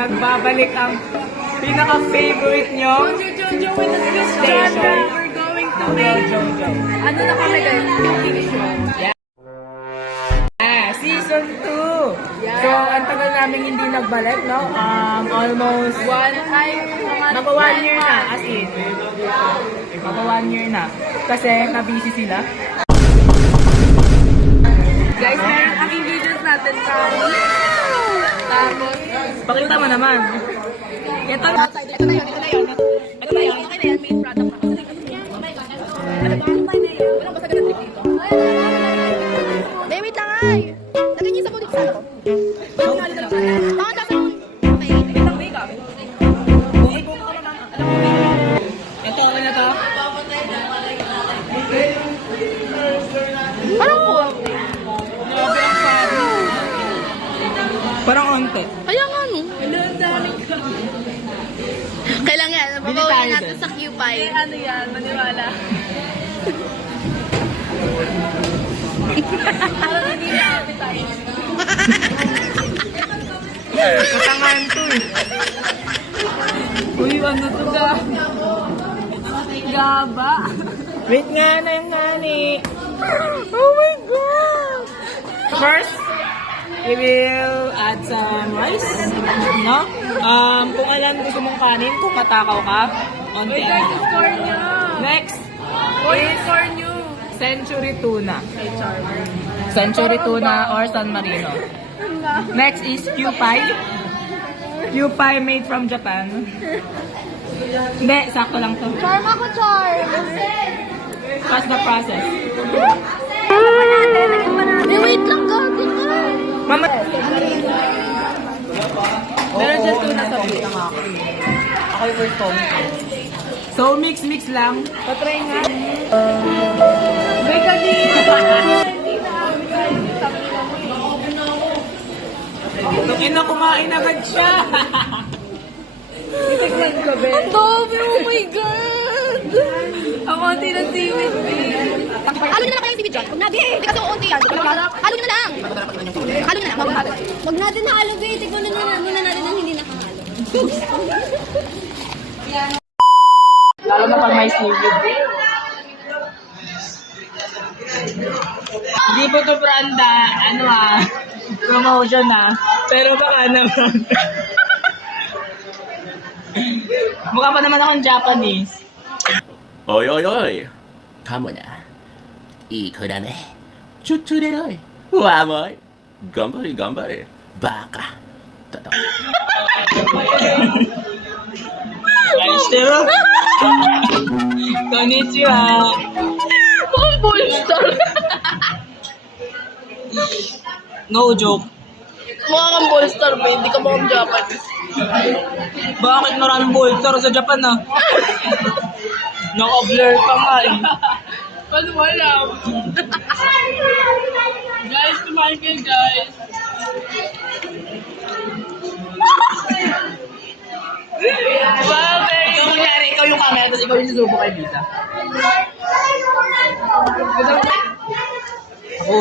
nagbabalik ang pinaka-favorite nyo Jojo, with the Swiss station. Channel, we're going to make... Jojo. Ano na kami guys? Cooking show. Season 2. Yeah. So, ang tagal namin hindi nagbalik, no? Almost Mapa 1 year na, as in. Mapa 1 year na. Kasi na-busy sila. Guys, meron ang ingredients natin kanin. Tapos, Pakita mo naman. Ito na. ito na yun. Okay na yan, main product na. Ano ba? Walang basta ganun trip dito. Wait lang ay. Lagyan niyo sa budik sa ako. Walang ngali na lang sana. Mga tapos. Okay. Itang makeup. Ito, ano na to? Parang po. Parang onte. Kaya nga no. Kailangan, Bili mapapawin tayo natin din. sa Q5. Ano yan? Maniwala. Parang hindi na appetite. Katangan to eh. Uy, ano to ga? Gaba. Wait nga na yung nani. Oh my God! First, we will add some rice. No? Kung alam gusto mong kanin, kung matakaw ka, onti Wait guys, lang. score nyo. Next Wait, score nyo. Century Tuna. Century Tuna or San Marino. Next is Q-Pie. Q-Pie made from Japan. Hindi, sakto lang to. Charm ako, charm. What's the process? Wait lang, gabi ka. Mama, Meron dyan tuna sa buta. ako'y first comment. So, mix lang. Patry nga. May kanina. Nung ina, kumain agad siya. Titignan ko, Ben. Dami, oh my God. Ang konti ng seaweed, Ben. Halo nyo na lang kayo yung seaweed dyan. Huwag natin. Hindi kasi uunti yan. Halo nyo na lang. Halo nyo na lang. Huwag natin na halo, babe. Tignan muna natin ang hindi nakahalo. Lalo na pag may seaweed. Hindi po to branda, promotion pero baka naman. Mukha pa naman akong Japanese. おいおいおい、かもな。いい子だね。ちょっとでない。わもい。頑張れ頑張れ。バカ。ただ。 Ayos pero. Konnichiwa. Mukhang bullstar. No joke. Mukha kang bullstar, babe. Hindi ka mukhang Japanese. Bakit maraming bolter sa Japan Naka-blur pa nga eh. Paano mo alam? Guys, kumain kayo, guys. Wow, very Ikaw nangyari, ikaw yung camera, tapos ikaw yung susubo kay Bisa. Ako.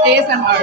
ASMR.